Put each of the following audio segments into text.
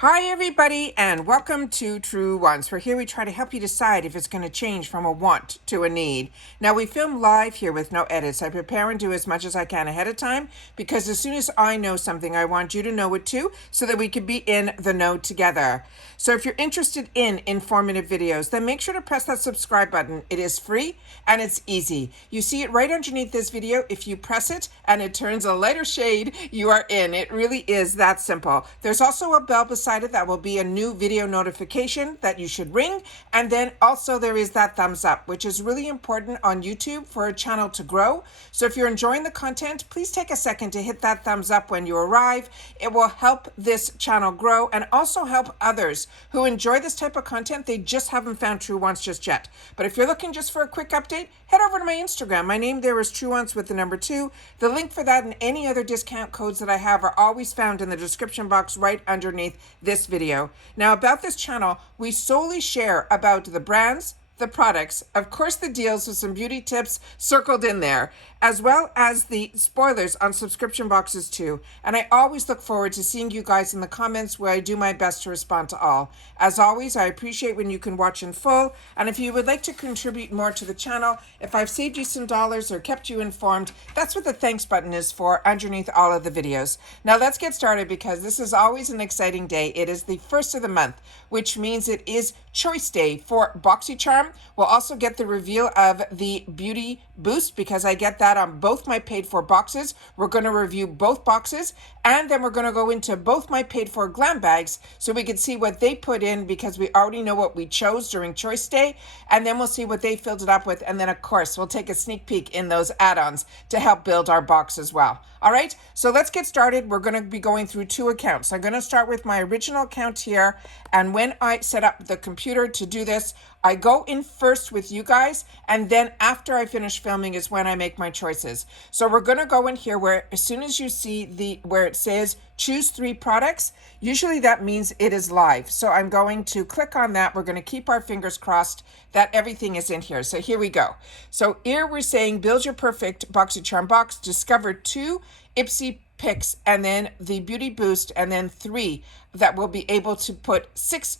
Hi everybody and welcome to Truewants, where here we try to help you decide if it's going to change from a want to a need. Now we film live here with no edits. I prepare and do as much as I can ahead of time because as soon as I know something, I want you to know it too so that we can be in the know together. So if you're interested in informative videos, then make sure to press that subscribe button. It is free and it's easy. You see it right underneath this video. If you press it and it turns a lighter shade, you are in. It really is that simple. There's also a bell beside it that will be a new video notification that you should ring, and then also there is that thumbs up, which is really important on YouTube for a channel to grow. So if you're enjoying the content, please take a second to hit that thumbs up when you arrive. It will help this channel grow and also help others who enjoy this type of content. They just haven't found Truewants just yet. But if you're looking just for a quick update, head over to my Instagram. My name there is Truewants with the number 2. The link for that and any other discount codes that I have are always found in the description box right underneath this video. Now about this channel, we solely share about the brands, the products, of course the deals with some beauty tips circled in there, as well as the spoilers on subscription boxes too. And I always look forward to seeing you guys in the comments where I do my best to respond to all. As always, I appreciate when you can watch in full. And if you would like to contribute more to the channel, if I've saved you some dollars or kept you informed, that's what the thanks button is for underneath all of the videos. Now let's get started because this is always an exciting day. It is the first of the month, which means it is choice day for Boxycharm. We'll also get the reveal of the beauty boost because I get that on both my paid for boxes. We're going to review both boxes and then we're going to go into both my paid for glam bags so we can see what they put in because we already know what we chose during choice day, and then we'll see what they filled it up with, and then of course we'll take a sneak peek in those add-ons to help build our box as well. All right, so let's get started. We're going to be going through 2 accounts. I'm going to start with my original account here, and when I set up the computer to do this, I go in first with you guys, and then after I finish filming is when I make my choices. So we're going to go in here where as soon as you see where it says choose 3 products, usually that means it is live. So I'm going to click on that. We're going to keep our fingers crossed that everything is in here. So here we go. So here we're saying build your perfect Boxycharm box, discover 2 Ipsy picks, and then the beauty boost, and then 3 that will be able to put 6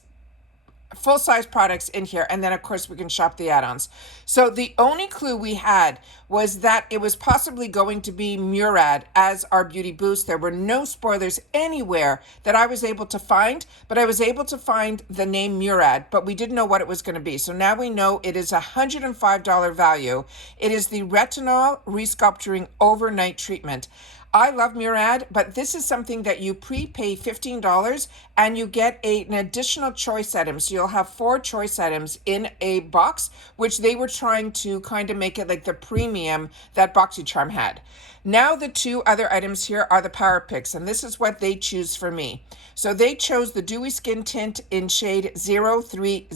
full-size products in here, and then of course we can shop the add-ons. So the only clue we had was that it was possibly going to be Murad as our beauty boost. There were no spoilers anywhere that I was able to find, but I was able to find the name Murad, but we didn't know what it was going to be. So now we know it is a $105 value. It is the retinol resculpturing overnight treatment. I love Murad, but this is something that you prepay $15 and you get an additional choice item. So you'll have 4 choice items in a box, which they were trying to kind of make it like the premium that Boxycharm had. Now the 2 other items here are the power picks, and this is what they choose for me. So they chose the Dewy Skin Tint in shade 030.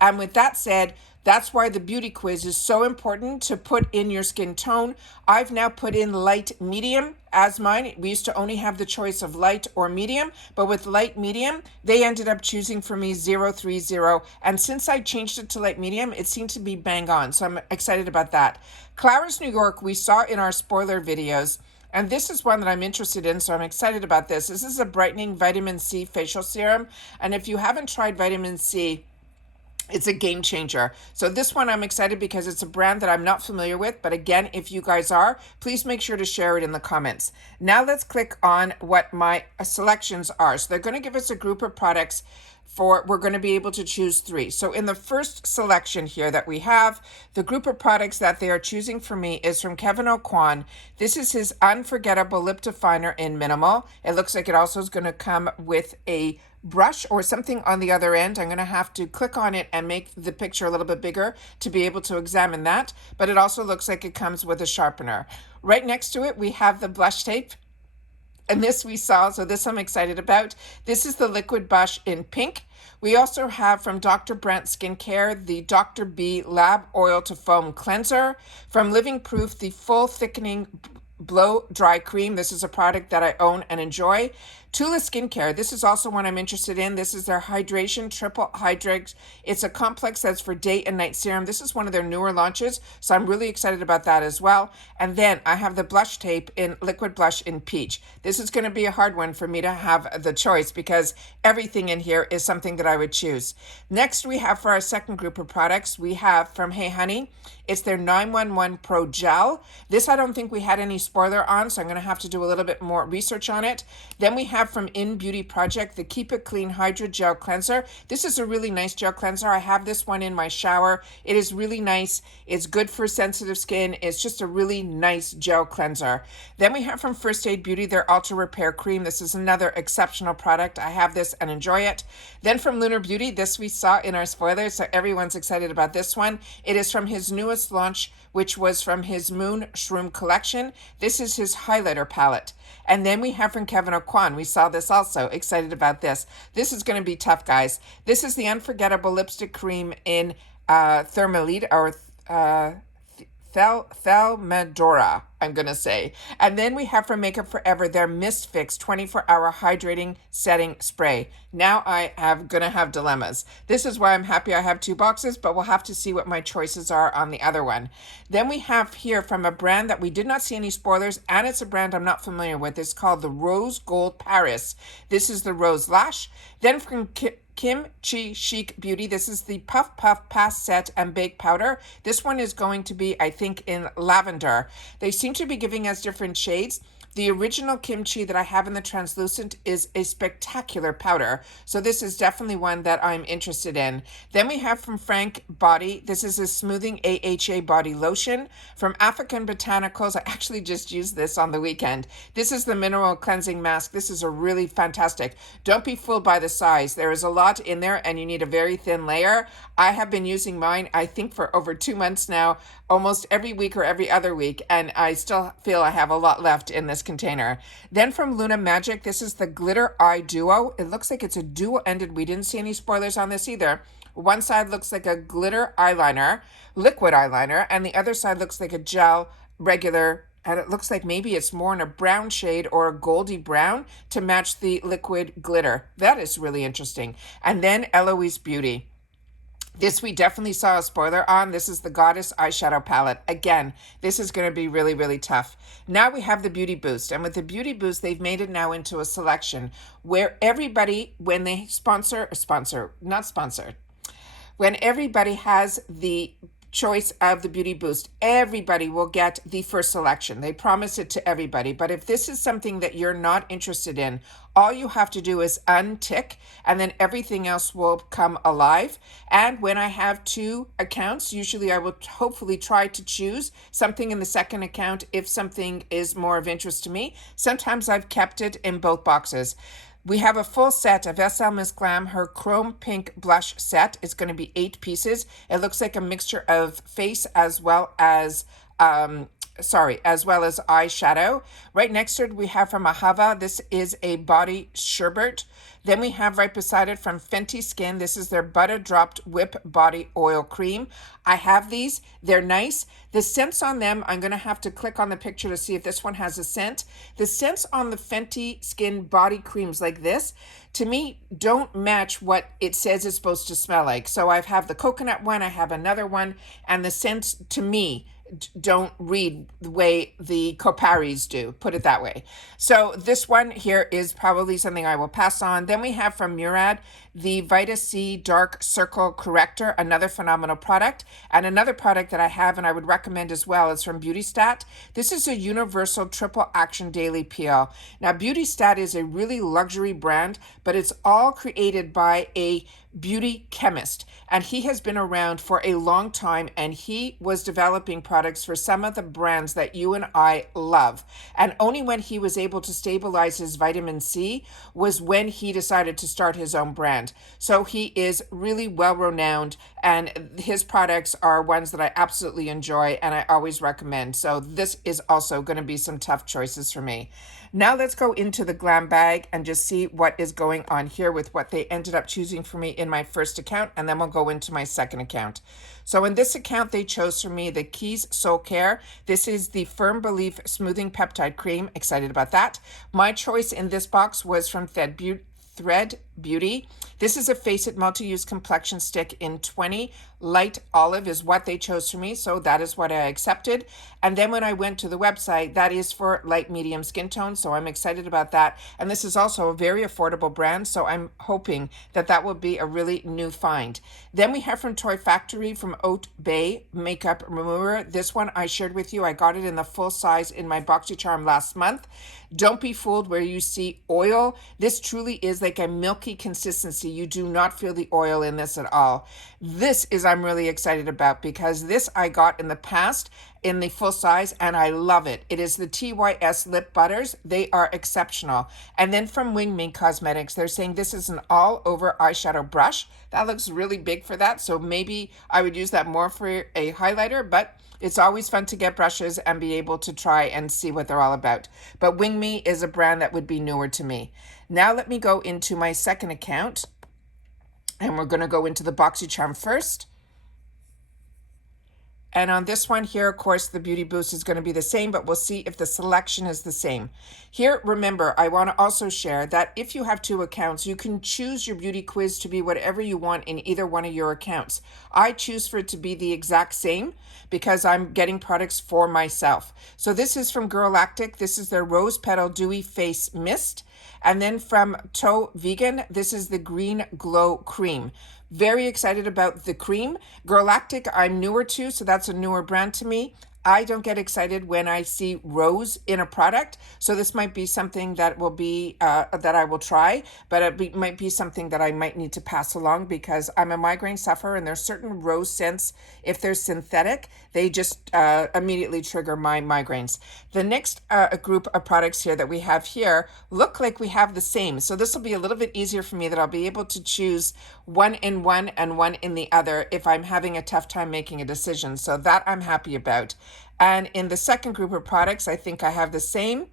And with that said, that's why the beauty quiz is so important to put in your skin tone. I've now put in light medium as mine. We used to only have the choice of light or medium, but with light medium, they ended up choosing for me 030. And since I changed it to light medium, it seemed to be bang on. So I'm excited about that. Clara's New York, we saw in our spoiler videos. And this is one that I'm interested in, so I'm excited about this. This is a brightening vitamin C facial serum. And if you haven't tried vitamin C, it's a game changer. So this one I'm excited because it's a brand that I'm not familiar with. But again, if you guys are, please make sure to share it in the comments. Now let's click on what my selections are. So they're going to give us a group of products we're going to be able to choose 3. So in the first selection here that we have, the group of products that they are choosing for me is from Kevin O'Quan. This is his Unforgettable Lip Definer in Minimal. It looks like it also is going to come with a brush or something on the other end. I'm going to have to click on it and make the picture a little bit bigger to be able to examine that. But it also looks like it comes with a sharpener. Right next to it, we have the blush tape. And this we saw, so this I'm excited about. This is the liquid blush in pink. We also have from Dr. Brandt Skincare, the Dr. B Lab Oil to Foam Cleanser. From Living Proof, the full thickening blow dry cream. This is a product that I own and enjoy. Tula Skincare, this is also one I'm interested in. This is their Hydration Triple Hydrate. It's a complex that's for day and night serum. This is one of their newer launches, so I'm really excited about that as well. And then I have the blush tape in Liquid Blush in Peach. This is going to be a hard one for me to have the choice because everything in here is something that I would choose. Next, we have for our second group of products, we have from Hey Honey. It's their 911 Pro Gel. This I don't think we had any spoiler on, so I'm going to have to do a little bit more research on it. Then we have from In Beauty Project, the Keep It Clean Hydra Gel Cleanser. This is a really nice gel cleanser. I have this one in my shower. It is really nice. It's good for sensitive skin. It's just a really nice gel cleanser. Then we have from First Aid Beauty, their Ultra Repair Cream. This is another exceptional product. I have this and enjoy it. Then from Lunar Beauty, this we saw in our spoilers, so everyone's excited about this one. It is from his newest launch, which was from his Moon Shroom collection. This is his highlighter palette. And then we have from Kevin O'Quan. We saw this also. Excited about this. This is going to be tough, guys. This is the Unforgettable Lipstick Cream in Thermalide or Thelmadora, I'm going to say. And then we have from Makeup Forever their Mist Fix 24-hour hydrating setting spray. Now I am going to have dilemmas. This is why I'm happy I have two boxes, but we'll have to see what my choices are on the other one. Then we have here from a brand that we did not see any spoilers, and it's a brand I'm not familiar with. It's called the Rose Gold Paris. This is the Rose Lash. Then from Communtiy Chic Beauty, this is the Puff Puff Pass Set and Bake Powder. This one is going to be, I think, in lavender. They seem to be giving us different shades. The original kimchi that I have in the translucent is a spectacular powder. So this is definitely one that I'm interested in. Then we have from Frank Body. This is a smoothing AHA body lotion. From African Botanicals, I actually just used this on the weekend. This is the mineral cleansing mask. This is a really fantastic. Don't be fooled by the size. There is a lot in there and you need a very thin layer. I have been using mine, I think, for over 2 months now, almost every week or every other week, and I still feel I have a lot left in this container. Then from Luna Magic, this is the Glitter Eye Duo. It looks like it's a dual-ended. We didn't see any spoilers on this either. One side looks like a glitter eyeliner, liquid eyeliner, and the other side looks like a gel, regular, and it looks like maybe it's more in a brown shade or a goldy brown to match the liquid glitter. That is really interesting. And then Eloise Beauty. This we definitely saw a spoiler on. This is the Goddess eyeshadow palette. Again, this is going to be really, really tough. Now we have the Beauty Boost. And with the Beauty Boost, they've made it now into a selection where everybody, when they when everybody has the choice of the Beauty Boost, everybody will get the first selection. They promise it to everybody. But if this is something that you're not interested in, all you have to do is untick and then everything else will come alive. And when I have two accounts, usually I will hopefully try to choose something in the second account if something is more of interest to me. Sometimes I've kept it in both boxes. We have a full set of SL Miss Glam, her Chrome Pink Blush set. It's going to be 8 pieces. It looks like a mixture of face as well as eyeshadow. Right next to it, we have from Ahava. This is a body sherbet. Then we have right beside it from Fenty Skin. This is their Butter Dropped Whip Body Oil Cream. I have these. They're nice. The scents on them, I'm going to have to click on the picture to see if this one has a scent. The scents on the Fenty Skin body creams like this, to me, don't match what it says it's supposed to smell like. So I have the coconut one, I have another one, and the scents to me don't read the way the Coparis do, put it that way. So this one here is probably something I will pass on. Then we have from Murad, the Vita C Dark Circle Corrector, another phenomenal product. And another product that I have and I would recommend as well is from Beauty Stat. This is a universal triple action daily peel. Now Beauty Stat is a really luxury brand, but it's all created by a beauty chemist, and he has been around for a long time, and he was developing products for some of the brands that you and I love. And only when he was able to stabilize his vitamin C was when he decided to start his own brand. So he is really well renowned, and his products are ones that I absolutely enjoy and I always recommend. So this is also going to be some tough choices for me. Now let's go into the glam bag and just see what is going on here with what they ended up choosing for me in my first account, and then we'll go into my second account. So in this account, they chose for me the Keys Soul Care. This is the Firm Belief Smoothing Peptide Cream. Excited about that. My choice in this box was from Thread Beauty. This is a Face It Multi-Use Complexion Stick in 20. Light olive is what they chose for me, so that is what I accepted. And then when I went to the website, that is for light medium skin tone, so I'm excited about that. And this is also a very affordable brand, so I'm hoping that that will be a really new find. Then we have from Toy Factory, from Oat Bay Makeup Remover. This one I shared with you. I got it in the full size in my Boxycharm last month. Don't be fooled where you see oil. This truly is like a milky consistency. You do not feel the oil in this at all. This is I'm really excited about because this I got in the past in the full size and I love it. It is the TYS Lip Butters. They are exceptional. And then from Wing Me Cosmetics, they're saying this is an all over eyeshadow brush. That looks really big for that. So maybe I would use that more for a highlighter, but it's always fun to get brushes and be able to try and see what they're all about. But Wing Me is a brand that would be newer to me. Now let me go into my second account. And we're going to go into the Boxycharm first. And on this one here, of course, the Beauty Boost is going to be the same, but we'll see if the selection is the same. Here, remember, I want to also share that if you have two accounts, you can choose your beauty quiz to be whatever you want in either one of your accounts. I choose for it to be the exact same because I'm getting products for myself. So this is from Girlactic. This is their Rose Petal Dewy Face Mist. And then from Toe Vegan, this is the Green Glow Cream. Very excited about the cream. Girlactic, I'm newer to, so that's a newer brand to me. I don't get excited when I see rose in a product, so this might be something that will be that I will try, but it might be something that I might need to pass along because I'm a migraine sufferer, and there's certain rose scents, if they're synthetic, they just immediately trigger my migraines. The next group of products here that we have here look like we have the same, so this will be a little bit easier for me that I'll be able to choose one in one and one in the other if I'm having a tough time making a decision, so that I'm happy about. And in the second group of products, I think I have the same.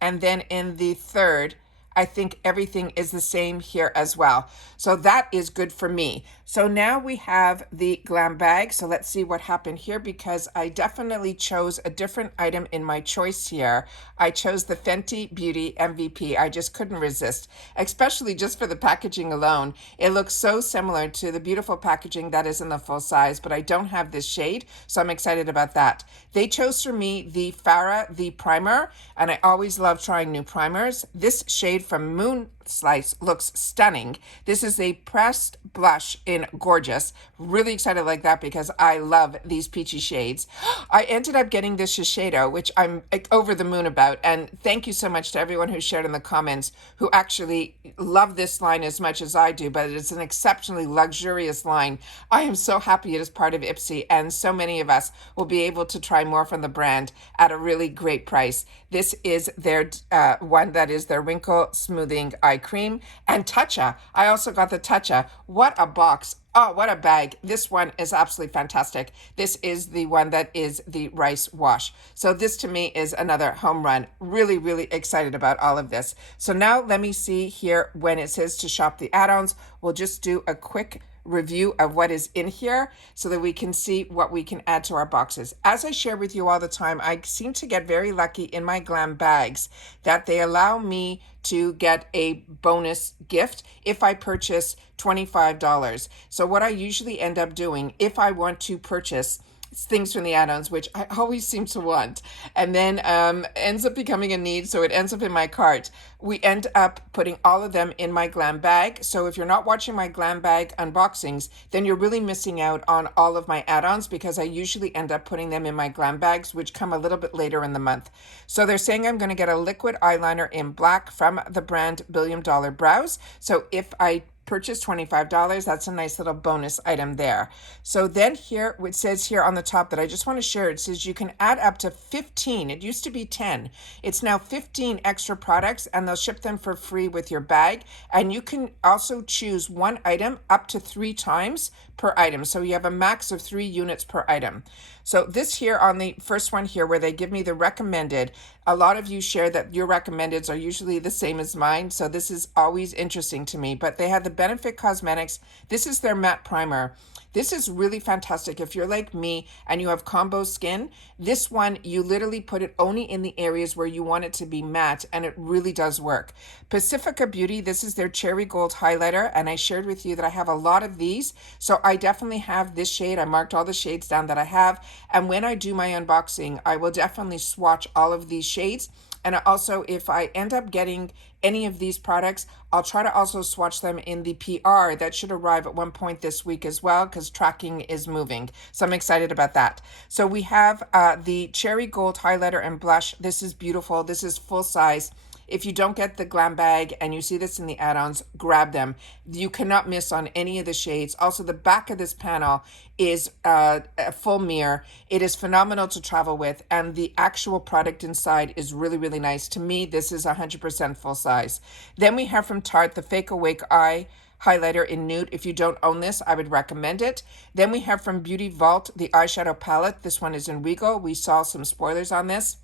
And then in the third, I think everything is the same here as well. So that is good for me. So now we have the glam bag. So let's see what happened here because I definitely chose a different item in my choice here. I chose the Fenty Beauty MVP. I just couldn't resist, especially just for the packaging alone. It looks so similar to the beautiful packaging that is in the full size, but I don't have this shade, so I'm excited about that. They chose for me the Farah, the primer, and I always love trying new primers. This shade from Moon Slice looks stunning. This is a pressed blush in Gorgeous. Really excited like that because I love these peachy shades. I ended up getting this Shiseido, which I'm over the moon about. And thank you so much to everyone who shared in the comments who actually love this line as much as I do, but it's an exceptionally luxurious line. I am so happy it is part of Ipsy, and so many of us will be able to try more from the brand at a really great price. This is their one that is their Wrinkle Smoothing Eye Cream. And Tatcha, I also got the Tatcha. What a box. Oh, what a bag. This one is absolutely fantastic. This is the one that is the rice wash. So this to me is another home run. Really, really excited about all of this. So now let me see here when it says to shop the add-ons. We'll just do a quick review of what is in here so that we can see what we can add to our boxes. As I share with you all the time, I seem to get very lucky in my glam bags that they allow me to get a bonus gift if I purchase $25. So what I usually end up doing if I want to purchase things from the add-ons, which I always seem to want, and then ends up becoming a need, so it ends up in my cart. We end up putting all of them in my glam bag. So if you're not watching my glam bag unboxings, then you're really missing out on all of my add-ons because I usually end up putting them in my glam bags, which come a little bit later in the month. So they're saying I'm going to get a liquid eyeliner in black from the brand Billion Dollar Brows. So if I purchase $25, that's a nice little bonus item there. So then here, it says here on the top that I just want to share, it says you can add up to 15. It used to be 10. It's now 15 extra products, and they'll ship them for free with your bag. And you can also choose one item up to 3 times per item. So you have a max of 3 units per item. So this here on the first one here where they give me the recommended, A lot of you share that your recommendeds are usually the same as mine, so this is always interesting to me. But they have the Benefit Cosmetics. This is their matte primer. This is really fantastic. If you're like me and you have combo skin, this one, you literally put it only in the areas where you want it to be matte, and it really does work. Pacifica Beauty, this is their Cherry Gold highlighter, and I shared with you that I have a lot of these. So I definitely have this shade. I marked all the shades down that I have. And when I do my unboxing, I will definitely swatch all of these shades. And also, if I end up getting any of these products, I'll try to also swatch them in the PR that should arrive at one point this week as well, because tracking is moving. So I'm excited about that. So we have the Cherry Gold highlighter and blush. This is beautiful. This is full size. If you don't get the glam bag and you see this in the add-ons, grab them. You cannot miss on any of the shades. Also, the back of this panel is a full mirror. It is phenomenal to travel with, and the actual product inside is really, really nice. To me, this is 100% full size. Then we have from Tarte the Fake Awake Eye highlighter in nude. If you don't own this, I would recommend it. Then we have from Beauty Vault the eyeshadow palette. This one is in Regal. We saw some spoilers on this.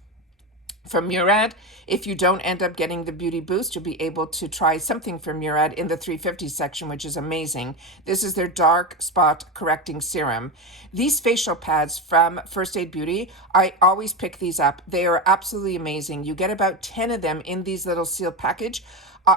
From Murad, if you don't end up getting the Beauty Boost, you'll be able to try something from Murad in the 350 section, which is amazing. This is their Dark Spot Correcting Serum. These facial pads from First Aid Beauty, I always pick these up. They are absolutely amazing. You get about 10 of them in these little sealed package.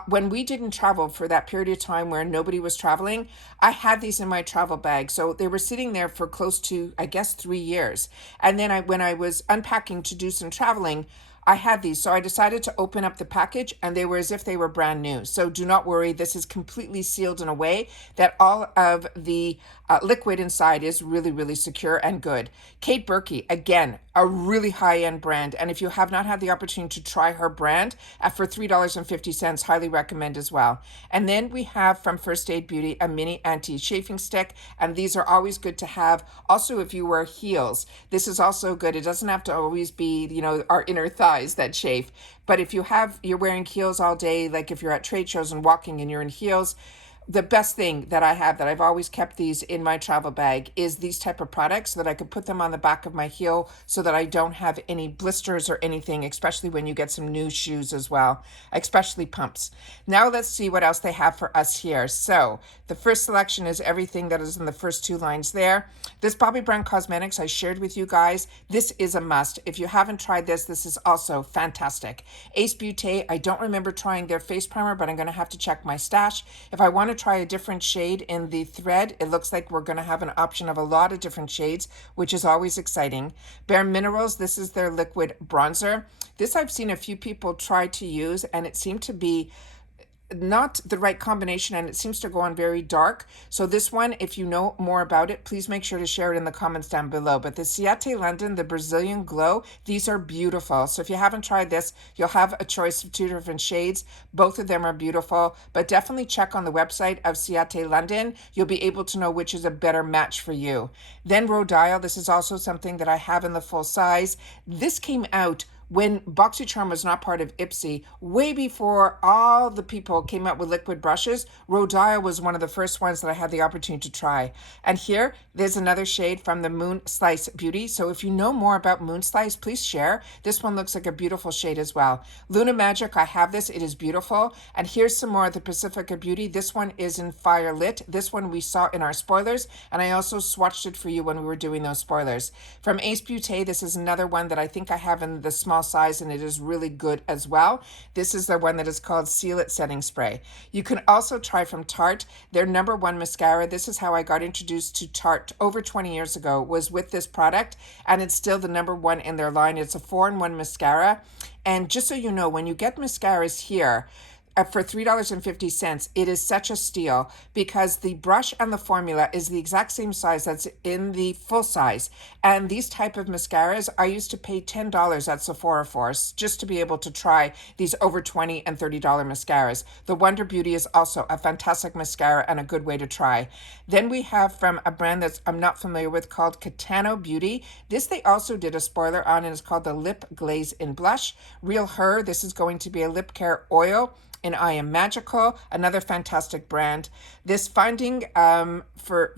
When we didn't travel for that period of time where nobody was traveling, I had these in my travel bag. So they were sitting there for close to, I guess, 3 years. And then when I was unpacking to do some traveling, I had these, so I decided to open up the package, and they were as if they were brand new. So do not worry, this is completely sealed in a way that all of the liquid inside is really, really secure and good. Kate Berkey, again, a really high-end brand, and if you have not had the opportunity to try her brand, for $3.50, highly recommend as well. And then we have from First Aid Beauty a mini anti-chafing stick, and these are always good to have. Also, if you wear heels, this is also good. It doesn't have to always be, our inner thighs that chafe, but if you're wearing heels all day, like if you're at trade shows and walking and you're in heels, the best thing that I have, that I've always kept these in my travel bag, is these type of products so that I could put them on the back of my heel so that I don't have any blisters or anything, especially when you get some new shoes as well, especially pumps. Now let's see what else they have for us here. So the first selection is everything that is in the first two lines there. This Bobbi Brown Cosmetics I shared with you guys. This is a must. If you haven't tried this, this is also fantastic. Ace Beauté, I don't remember trying their face primer, but I'm going to have to check my stash. If I want to try a different shade in the thread, it looks like we're going to have an option of a lot of different shades, which is always exciting. Bare Minerals, this is their liquid bronzer. This I've seen a few people try to use, and it seemed to be not the right combination, and it seems to go on very dark. So this one, if you know more about it, please make sure to share it in the comments down below. But the Ciate London, the Brazilian Glow, these are beautiful. So if you haven't tried this, you'll have a choice of two different shades. Both of them are beautiful, but definitely check on the website of Ciate London. You'll be able to know which is a better match for you. Then Rhodile, this is also something that I have in the full size. This came out when Boxycharm was not part of Ipsy, way before all the people came out with liquid brushes. Rhodile was one of the first ones that I had the opportunity to try. And here, there's another shade from the Moon Slice Beauty. So if you know more about Moon Slice, please share. This one looks like a beautiful shade as well. Luna Magic, I have this. It is beautiful. And here's some more of the Pacifica Beauty. This one is in Fire Lit. This one we saw in our spoilers, and I also swatched it for you when we were doing those spoilers. From Ace Beauté, this is another one that I think I have in the small size, and it is really good as well. This is the one that is called Seal It Setting Spray. You can also try from Tarte their #1 mascara. This is how I got introduced to Tarte over 20 years ago, was with this product, and it's still the #1 in their line. It's a 4-in-1 mascara. And just so you know, when you get mascaras here, for $3.50, it is such a steal because the brush and the formula is the exact same size that's in the full size. And these type of mascaras, I used to pay $10 at Sephora for just to be able to try these over $20 and $30 mascaras. The Wonder Beauty is also a fantastic mascara and a good way to try. Then we have from a brand that I'm not familiar with called Catano Beauty. This they also did a spoiler on, and it's called the Lip Glaze in Blush. Real Her, this is going to be a lip care oil. And I Am Magical, another fantastic brand. This Finding for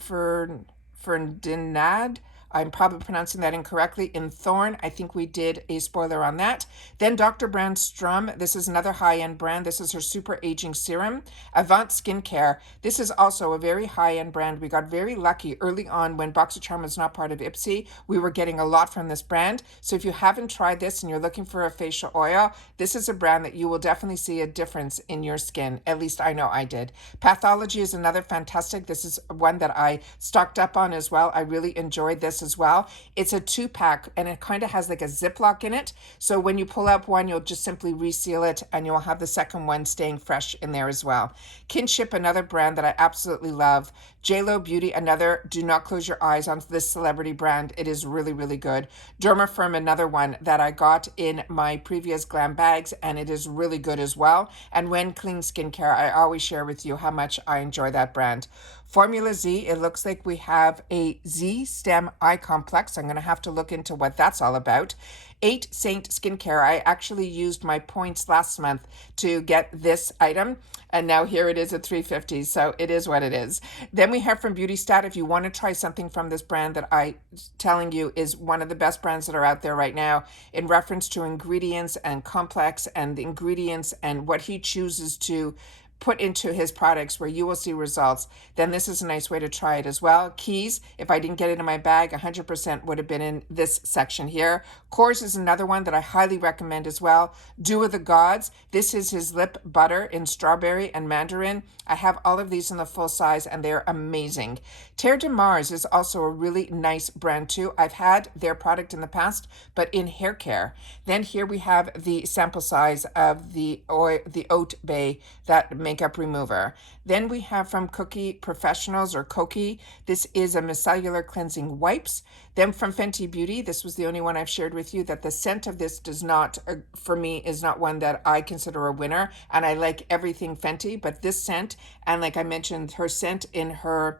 Dinad, I'm probably pronouncing that incorrectly, in Thorn. I think we did a spoiler on that. Then Dr. Brown Strum. This is another high-end brand. This is her Super Aging Serum. Avant Skincare. This is also a very high-end brand. We got very lucky early on when Boxycharm was not part of Ipsy. We were getting a lot from this brand. So if you haven't tried this and you're looking for a facial oil, this is a brand that you will definitely see a difference in your skin. At least I know I did. Pathology is another fantastic. This is one that I stocked up on as well. I really enjoyed this as well. It's a 2-pack and it kind of has like a Ziploc in it. So when you pull out one, you'll just simply reseal it and you'll have the second one staying fresh in there as well. Kinship, another brand that I absolutely love. JLo Beauty, another, do not close your eyes on this celebrity brand. It is really, really good. Dermafirm, another one that I got in my previous glam bags, and it is really good as well. And When Clean Skincare, I always share with you how much I enjoy that brand. Formula Z, it looks like we have a Z stem eye complex. I'm going to have to look into what that's all about. 8 Saint Skincare. I actually used my points last month to get this item, and now here it is at $3.50, so it is what it is. Then we have from Beauty Stat, if you want to try something from this brand that I'm telling you is one of the best brands that are out there right now in reference to ingredients and complex and the ingredients and what he chooses to put into his products where you will see results, then this is a nice way to try it as well. Keys, if I didn't get it in my bag, 100% would have been in this section here. Kors is another one that I highly recommend as well. Dew of the Gods, this is his lip butter in strawberry and mandarin. I have all of these in the full size and they're amazing. Terre de Mars is also a really nice brand too. I've had their product in the past, but in hair care. Then here we have the sample size of the Oat Bay, that makeup remover. Then we have from Cookie Professionals, or Koki, this is a micellar cleansing wipes. Then from Fenty Beauty, this was the only one I've shared with you that the scent of this does not, for me, is not one that I consider a winner. And I like everything Fenty, but this scent, and like I mentioned, her scent in her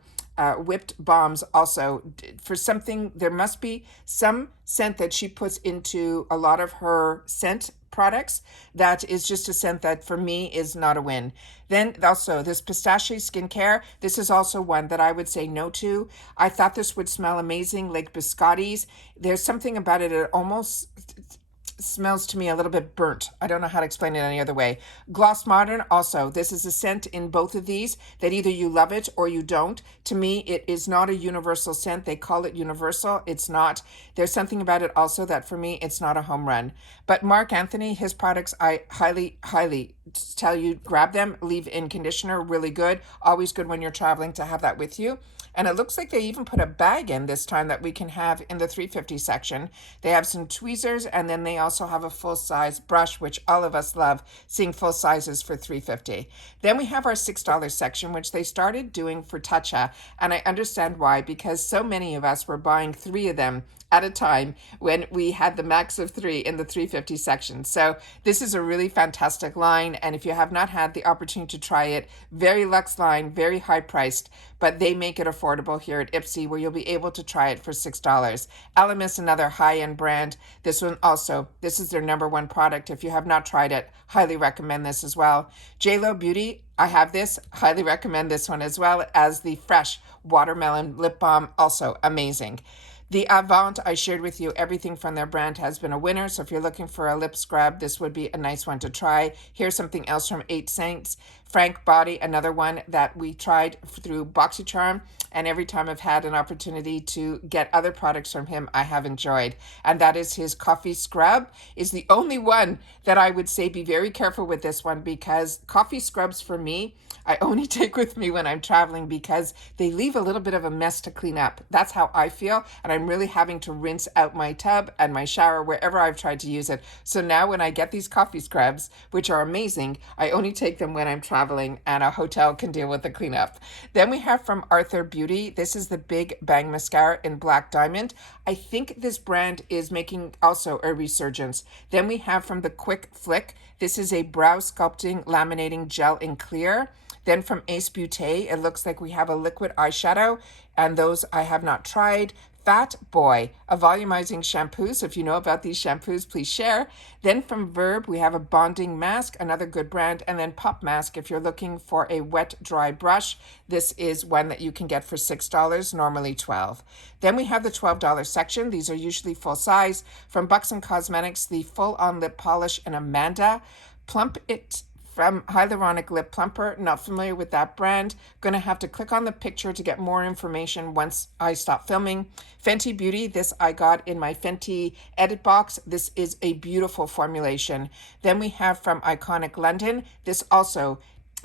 whipped bombs also, for something, there must be some scent that she puts into a lot of her scent products that is just a scent that for me is not a win. Then also this Pistachio Skincare, this is also one that I would say no to. I thought this would smell amazing, like biscottis. There's something about it, it almost smells to me a little bit burnt. I don't know how to explain it any other way. Gloss Modern also, this is a scent in both of these that either you love it or you don't. To me, it is not a universal scent. They call it universal. It's not. There's something about it also that for me, it's not a home run. But Mark Anthony, his products, I highly, highly tell you, grab them. Leave-in conditioner, really good. Always good when you're traveling to have that with you. And it looks like they even put a bag in this time that we can have in the $3.50 section. They have some tweezers, and then they also have a full-size brush, which all of us love seeing full sizes for $3.50. Then we have our $6 section, which they started doing for Tatcha, and I understand why, because so many of us were buying 3 of them at a time when we had the max of 3 in the $3.50 section. So this is a really fantastic line, and if you have not had the opportunity to try it, very luxe line, very high priced, but they make it affordable here at Ipsy, where you'll be able to try it for $6. Elemis, another high-end brand. This one also, this is their #1 product. If you have not tried it, highly recommend this as well. JLo Beauty, I have this, highly recommend this one as well, as the Fresh Watermelon Lip Balm, also amazing. The Avant, I shared with you, everything from their brand has been a winner. So if you're looking for a lip scrub, this would be a nice one to try. Here's something else from 8 Saints. Frank Body, another one that we tried through Boxycharm. And every time I've had an opportunity to get other products from him, I have enjoyed. And that is his coffee scrub, is the only one that I would say be very careful with this one, because coffee scrubs for me, I only take with me when I'm traveling because they leave a little bit of a mess to clean up. That's how I feel. And I'm really having to rinse out my tub and my shower wherever I've tried to use it. So now when I get these coffee scrubs, which are amazing, I only take them when I'm traveling and a hotel can deal with the cleanup. Then we have from Arthur Beauty. This is the Big Bang Mascara in Black Diamond. I think this brand is making also a resurgence. Then we have from the Quick Flick. This is a brow sculpting laminating gel in clear. Then from Ace Beauté, it looks like we have a liquid eyeshadow, and those I have not tried. Fat Boy, a volumizing shampoo. So if you know about these shampoos, please share. Then from Verb, we have a bonding mask, another good brand. And then Pop Mask, if you're looking for a wet, dry brush, this is one that you can get for $6, normally $12. Then we have the $12 section. These are usually full size. From Buxom Cosmetics, the Full On Lip Polish in Amanda. Plump It from Hyaluronic Lip Plumper. Not familiar with that brand. Going to have to click on the picture to get more information once I stop filming. Fenty Beauty, this I got in my Fenty edit box. This is a beautiful formulation. Then we have from Iconic London. This also,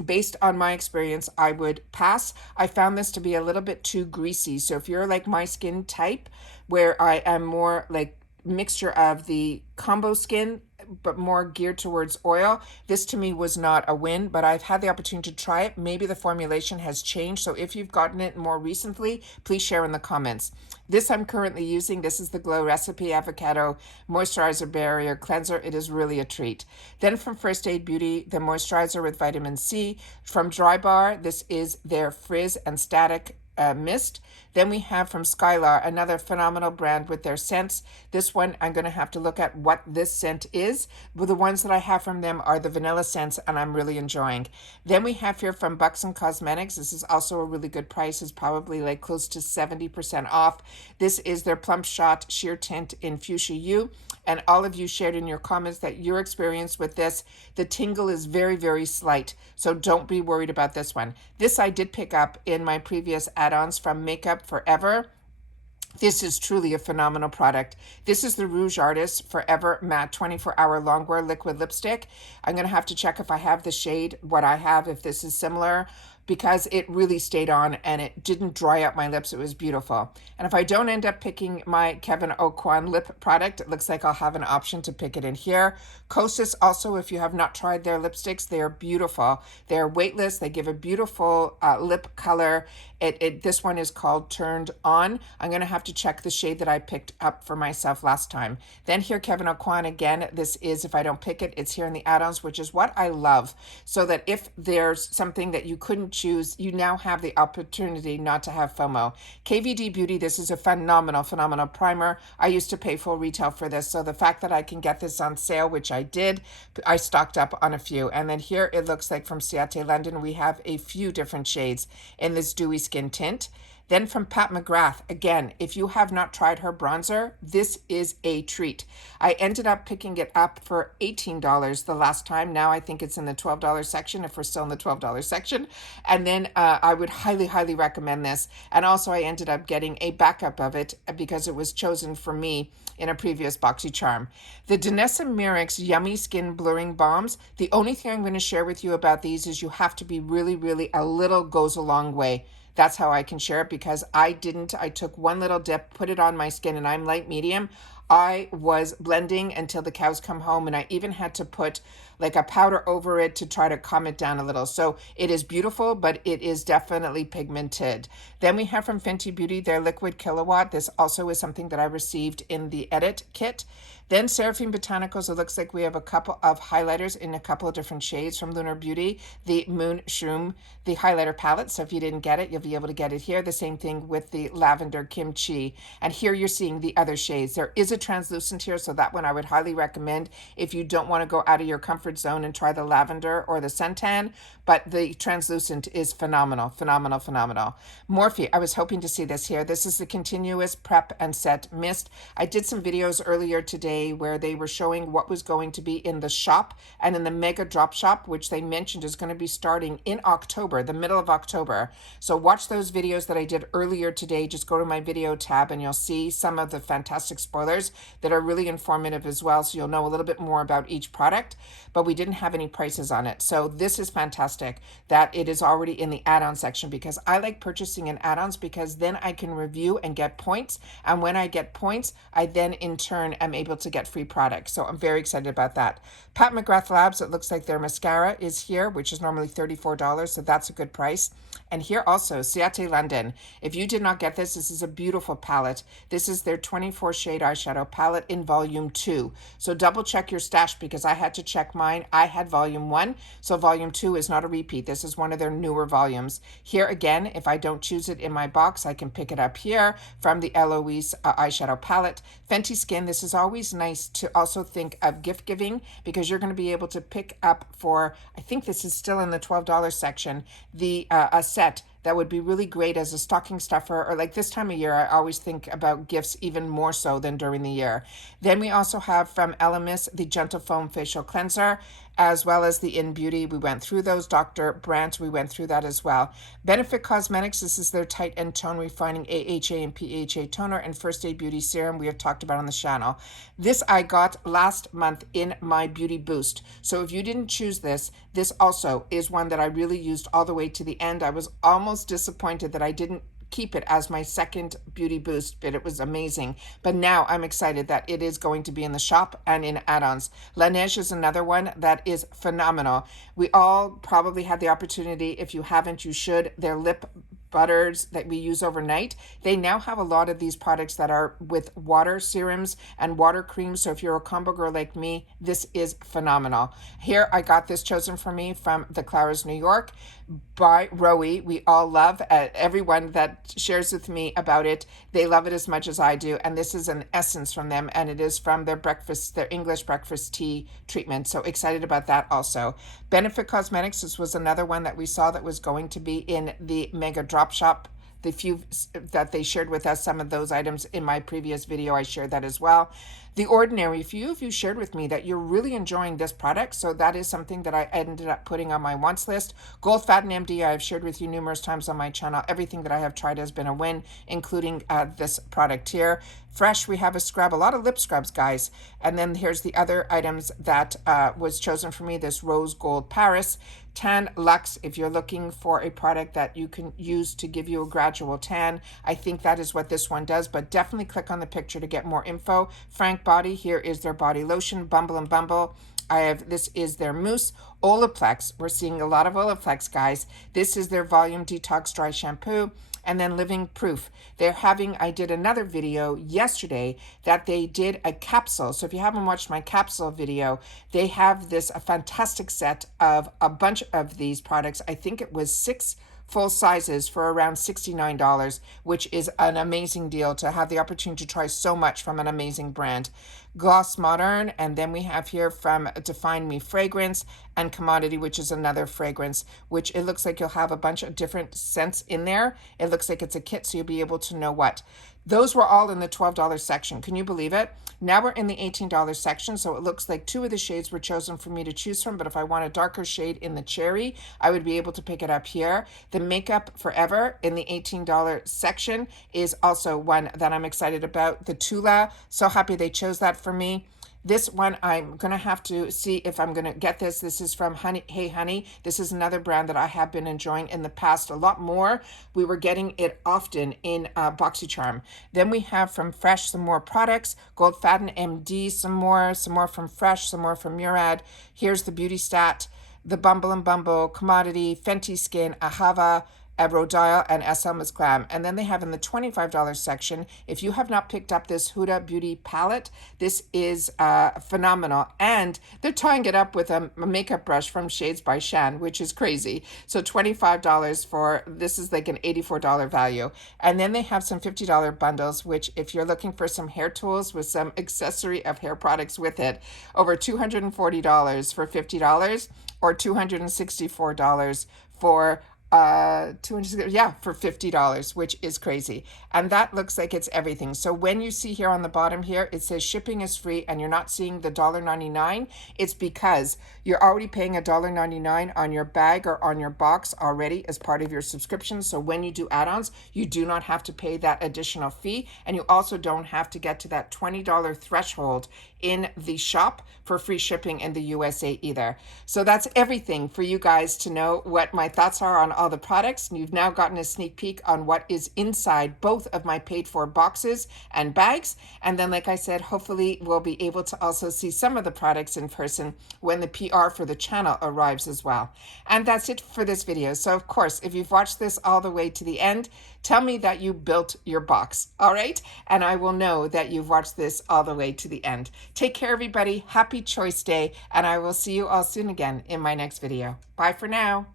based on my experience, I would pass. I found this to be a little bit too greasy. So if you're like my skin type, where I am more like mixture of the combo skin, but more geared towards oil, this to me was not a win, but I've had the opportunity to try it. Maybe the formulation has changed. So if you've gotten it more recently, please share in the comments. This I'm currently using. This is the Glow Recipe Avocado Moisturizer Barrier Cleanser. It is really a treat. Then from First Aid Beauty, the moisturizer with vitamin C. From Dry Bar, this is their Frizz and Static Mist. Then we have from Skylar, another phenomenal brand with their scents. This one, I'm going to have to look at what this scent is. But the ones that I have from them are the vanilla scents, and I'm really enjoying. Then we have here from Buxom Cosmetics. This is also a really good price. It's probably like close to 70% off. This is their Plump Shot Sheer Tint in Fuchsia U. And all of you shared in your comments that your experience with this, the tingle is very, very slight. So don't be worried about this one. This I did pick up in my previous add-ons from Makeup Forever. This is truly a phenomenal product. This is the Rouge Artist Forever Matte 24-Hour Longwear Liquid Lipstick. I'm going to have to check if I have the shade, what I have, if this is similar, because it really stayed on and it didn't dry up my lips. It was beautiful. And if I don't end up picking my Kevin Aucoin lip product, it looks like I'll have an option to pick it in here. Kosas also, if you have not tried their lipsticks, they are beautiful. They're weightless. They give a beautiful lip color. This one is called Turned On. I'm going to have to check the shade that I picked up for myself last time. Then here, Kevin Aucoin again. This is, if I don't pick it, it's here in the add-ons, which is what I love. So that if there's something that you couldn't choose, you now have the opportunity not to have FOMO. KVD Beauty, this is a phenomenal primer. I used to pay full retail for this. So the fact that I can get this on sale, which I did, I stocked up on a few. And then here it looks like from Ciate London, we have a few different shades in this dewy skin tint. Then from Pat McGrath, again, if you have not tried her bronzer, this is a treat. I ended up picking it up for $18 the last time. Now I think it's in the $12 section, if we're still in the $12 section. And then I would highly recommend this. And also I ended up getting a backup of it because it was chosen for me in a previous Boxycharm. The Danessa Myricks Yummy Skin Blurring Balms. The only thing I'm going to share with you about these is you have to be really, a little goes a long way. That's how I can share it, because I didn't. I took one little dip, put it on my skin, and I'm light medium. I was blending until the cows come home, and I even had to put like a powder over it to try to calm it down a little. So it is beautiful, but it is definitely pigmented. Then we have from Fenty Beauty their Liquid Kilowatt. This also is something that I received in the edit kit. Then Seraphine Botanicals, it looks like we have a couple of highlighters in a couple of different shades from Lunar Beauty, the Moon Shroom, the highlighter palette. So if you didn't get it, you'll be able to get it here. The same thing with the Lavender Kimchi. And here you're seeing the other shades. There is a translucent here, so that one I would highly recommend if you don't want to go out of your comfort zone and try the lavender or the suntan. But the translucent is phenomenal. Morphe, I was hoping to see this here. This is the Continuous Prep and Set Mist. I did some videos earlier today where they were showing what was going to be in the shop and in the mega drop shop, which they mentioned is going to be starting in October, the middle of October. So watch those videos that I did earlier today. Just go to my video tab and you'll see some of the fantastic spoilers that are really informative as well. So you'll know a little bit more about each product, but we didn't have any prices on it. So this is fantastic that it is already in the add-on section, because I like purchasing in add-ons because then I can review and get points. And when I get points, I then in turn am able to get free products. So I'm very excited about that. Pat McGrath Labs, it looks like their mascara is here, which is normally $34. So that's a good price. And here also, Ciate London. If you did not get this, this is a beautiful palette. This is their 24 shade eyeshadow palette in volume 2. So double check your stash because I had to check mine. I had volume 1, so volume 2 is not a repeat. This is one of their newer volumes. Here again, if I don't choose it in my box, I can pick it up here from the Eloise eyeshadow palette. Fenty Skin, this is always nice to also think of gift giving because you're going to be able to pick up for, I think this is still in the $12 section, the a set that would be really great as a stocking stuffer, or like this time of year, I always think about gifts even more so than during the year. Then we also have from Elemis, the Gentle Foam Facial Cleanser, as well as the In Beauty. We went through those. Dr. Brandt, we went through that as well. Benefit Cosmetics, this is their Tight and Tone Refining AHA and PHA Toner and First Aid Beauty Serum we have talked about on the channel. This I got last month in my Beauty Boost. So if you didn't choose this, this also is one that I really used all the way to the end. I was almost disappointed that I didn't keep it as my second Beauty Boost, but it was amazing. But now I'm excited that it is going to be in the shop and in add-ons. Laneige is another one that is phenomenal. We all probably had the opportunity. If you haven't, you should. Their lip butters that we use overnight. They now have a lot of these products that are with water serums and water creams. So if you're a combo girl like me, this is phenomenal. Here, I got this chosen for me from the Claras New York by Roe. We all love everyone that shares with me about it. They love it as much as I do. And this is an essence from them. And it is from their breakfast, their English breakfast tea treatment. So excited about that also. Benefit Cosmetics, this was another one that we saw that was going to be in the Mega Drop Shop. The few that they shared with us, some of those items in my previous video, I shared that as well. The Ordinary, few of you shared with me that you're really enjoying this product. So that is something that I ended up putting on my wants list. Gold Fatten MD, I've shared with you numerous times on my channel. Everything that I have tried has been a win, including this product here. Fresh, we have a scrub, a lot of lip scrubs, guys. And then here's the other items that was chosen for me, this Rose Gold Paris. Tan Luxe, if you're looking for a product that you can use to give you a gradual tan, I think that is what this one does, but definitely click on the picture to get more info. Frank Body, here is their body lotion, Bumble and Bumble. This is their mousse. Olaplex, we're seeing a lot of Olaplex, guys. This is their volume detox dry shampoo. And then Living Proof. I did another video yesterday that they did a capsule. So if you haven't watched my capsule video, they have a fantastic set of a bunch of these products. I think it was 6 full sizes for around $69, which is an amazing deal to have the opportunity to try so much from an amazing brand. Gloss Modern, and then we have here from Define Me Fragrance and Commodity, which is another fragrance, which it looks like you'll have a bunch of different scents in there. It looks like it's a kit, so you'll be able to know what. Those were all in the $12 section. Can you believe it? Now we're in the $18 section, so it looks like 2 of the shades were chosen for me to choose from, but if I want a darker shade in the cherry, I would be able to pick it up here. The Makeup Forever in the $18 section is also one that I'm excited about. The Tula, so happy they chose that for me. This one, I'm going to have to see if I'm going to get this. This is from Hey Honey. This is another brand that I have been enjoying in the past a lot more. We were getting it often in Boxycharm. Then we have from Fresh some more products. Gold Fatten MD, some more from Fresh, some more from Murad. Here's the Beauty Stat, the Bumble and Bumble, Commodity, Fenty Skin, Ahava, Rodile, and Miss Glam. And then they have in the $25 section, if you have not picked up this Huda Beauty palette, this is phenomenal. And they're tying it up with a makeup brush from Shades by Shan, which is crazy. So $25 for, this is like an $84 value. And then they have some $50 bundles, which if you're looking for some hair tools with some accessory of hair products with it, over $240 for $50 or $264 for for $50, which is crazy. And that looks like it's everything. So when you see here on the bottom here, it says shipping is free and you're not seeing the $1.99, it's because you're already paying $1.99 on your bag or on your box already as part of your subscription. So when you do add-ons, you do not have to pay that additional fee. And you also don't have to get to that $20 threshold in the shop for free shipping in the USA either. So that's everything for you guys to know what my thoughts are on all all the products, and you've now gotten a sneak peek on what is inside both of my paid for boxes and bags. And then, like I said, hopefully we'll be able to also see some of the products in person when the PR for the channel arrives as well. And that's it for this video. So of course, if you've watched this all the way to the end, tell me that you built your box, all right? And I will know that you've watched this all the way to the end. Take care, everybody. Happy Choice Day, and I will see you all soon again in my next video. Bye for now.